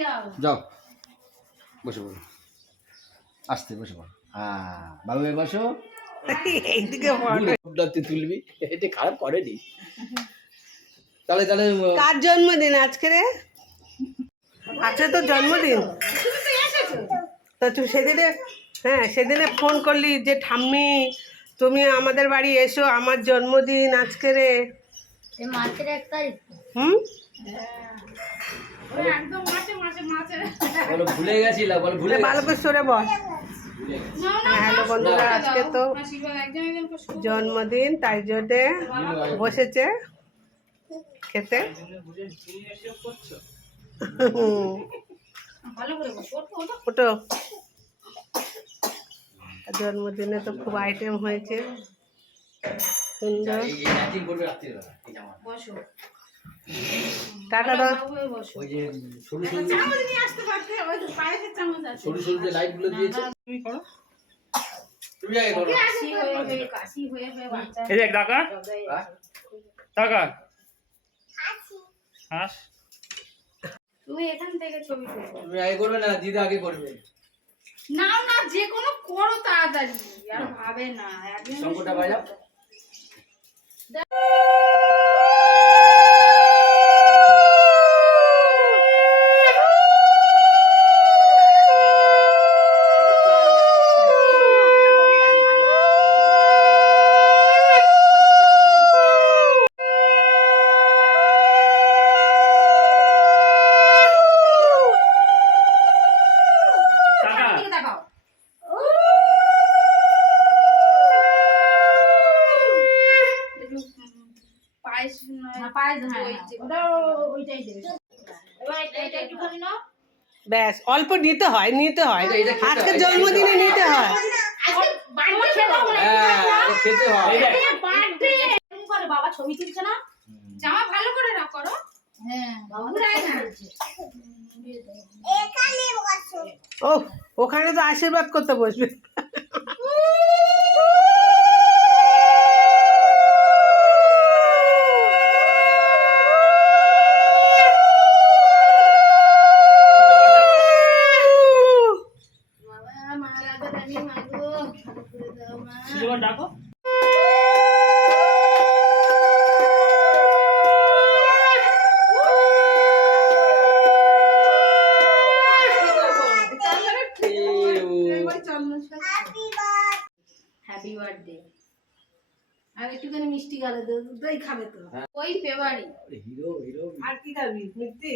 যাও বসে পড়ো, আসতে বসে পড়ো। হ্যাঁ বাবু বসো, এইদিকে তুলবি, এটা খারাপ করেনি। তাহলে তাহলে কার জন্মদিন আজকে রে? আজকে তো জন্মদিন। তো তুই সেদিনে, হ্যাঁ সেদিনে ফোন করলি যে ঠাম্মি তুমি আমাদের বাড়ি এসো, আমার জন্মদিন আজকে রে। মাসের 1 তারিখ। হুম, বলো ভুলে গেছিলাম, বলো ভুলে ভালো করে সরে বল। হ্যালো বন্ধুরা, আজকে তো জন্মদিন, তাই জন্যে বসেছে খেতে। ওটো জন্মদিনে তো খুব আইটেম হয়েছে, সুন্দর। টাটা দাও। ওই যে সরু সরু যে লাইট গুলো দিয়েছে, তুমি করো, তুমি আগে করো। এই দেখ টাকা টাকা হাস, তুমি এখান থেকে ছবি তুলবে। তুমি আগে করবে না, দিদা আগে করবে। না না, যে কোনো করো তাড়াতাড়ি, আর ভাবে না একদিন শঙ্করটা বাজাও। ব্যাস অল্প নিতে হয়, নিতে হয়, আজকে জন্মদিনে নিতে হয়। খেতে হয়। বাবা ছবি তুলছে না, জামা ভালো করে রাখ করো। হ্যাঁ ও ওখানে তো আশীর্বাদ করতে বসবে। ডাকো। Happy birthday. আর একটুখানি মিষ্টি গালে দই খাবে তো, ওই ফেভারিট। হিরো হিরো আর কি খাবি মিষ্টি?